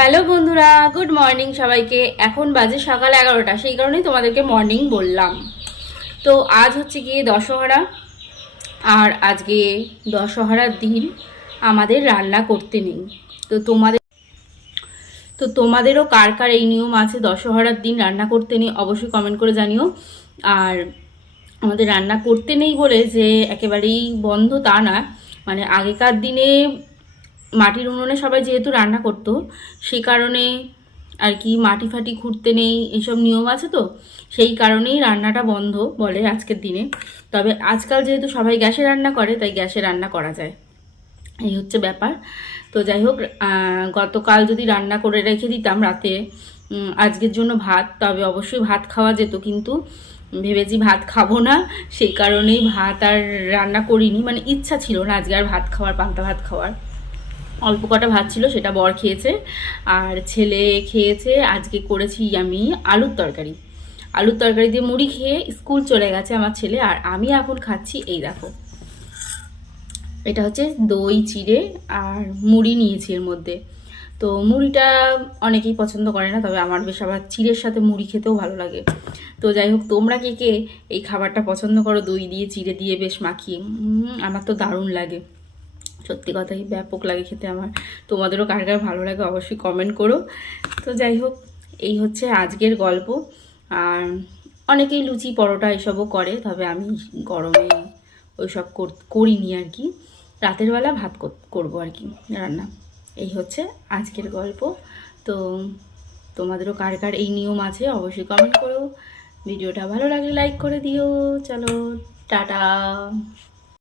Hello বন্ধুরা, good morning সবাইকে। এখন বাজে সকাল 11টা, সেই কারণেই তোমাদেরকে মর্নিং বললাম। তো আজ হচ্ছে গিয়ে দশহরা, আর আজকে দশহরার দিন আমাদের রান্না করতে নেই। তো তোমাদেরও কার কার এই নিয়ম আছে দশহরার দিন রান্না করতে নেই, অবশ্যই কমেন্ট করে জানিও। আর আমাদের রান্না করতে নেই বলে যে একেবারেই বন্ধ তা না, মানে আগেকার দিনে মাটির উনুনে সবাই যেহেতু রান্না করতো, সেই কারণে আর কি মাটি ফাটি খুঁড়তে নেই, এইসব নিয়ম আছে। তো সেই কারণেই রান্নাটা বন্ধ বলে আজকের দিনে। তবে আজকাল যেহেতু সবাই গ্যাসে রান্না করে, তাই গ্যাসে রান্না করা যায়, এই হচ্ছে ব্যাপার। তো যাই হোক, গতকাল যদি রান্না করে রেখে দিতাম রাতে আজকের জন্য ভাত, তবে অবশ্যই ভাত খাওয়া যেত, কিন্তু ভেবেছি ভাত খাবো না, সেই কারণেই ভাত আর রান্না করিনি। মানে ইচ্ছা ছিল না আজকে আর ভাত খাওয়ার, পান্তা ভাত খাওয়ার। অল্প কটা ভাত ছিল, সেটা বর খেয়েছে আর ছেলে খেয়েছে। আজকে করেছি আমি আলুর তরকারি। আলুর তরকারি দিয়ে মুড়ি খেয়ে স্কুল চলে গেছে আমার ছেলে, আর আমি এখন খাচ্ছি এই দেখো, এটা হচ্ছে দই চিড়ে আর মুড়ি নিয়েছি এর মধ্যে। তো মুড়িটা অনেকেই পছন্দ করে না, তবে আমার বেশ আবার চিড়ের সাথে মুড়ি খেতেও ভালো লাগে। তো যাই হোক, তোমরা কে কে এই খাবারটা পছন্দ করো, দই দিয়ে চিড়ে দিয়ে বেশ মাখিয়ে? আমার তো দারুণ লাগে, সত্যি কথাই ব্যাপক লাগে খেতে আমার। তোমাদেরও কার কার ভালো লাগে অবশ্যই কমেন্ট করো। তো যাই হোক, এই হচ্ছে আজকের গল্প। আর অনেকেই লুচি পরোটা এসবও করে, তবে আমি গরমে ওইসব করিনি আর কি। রাতের বেলা ভাত করবো আর কি রান্না। এই হচ্ছে আজকের গল্প। তো তোমাদেরও কার কার এই নিয়ম আছে অবশ্যই কমেন্ট করো। ভিডিওটা ভালো লাগলে লাইক করে দিও। চলো, টাটা।